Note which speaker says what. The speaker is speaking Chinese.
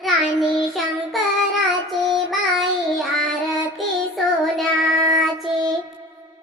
Speaker 1: 让你像个。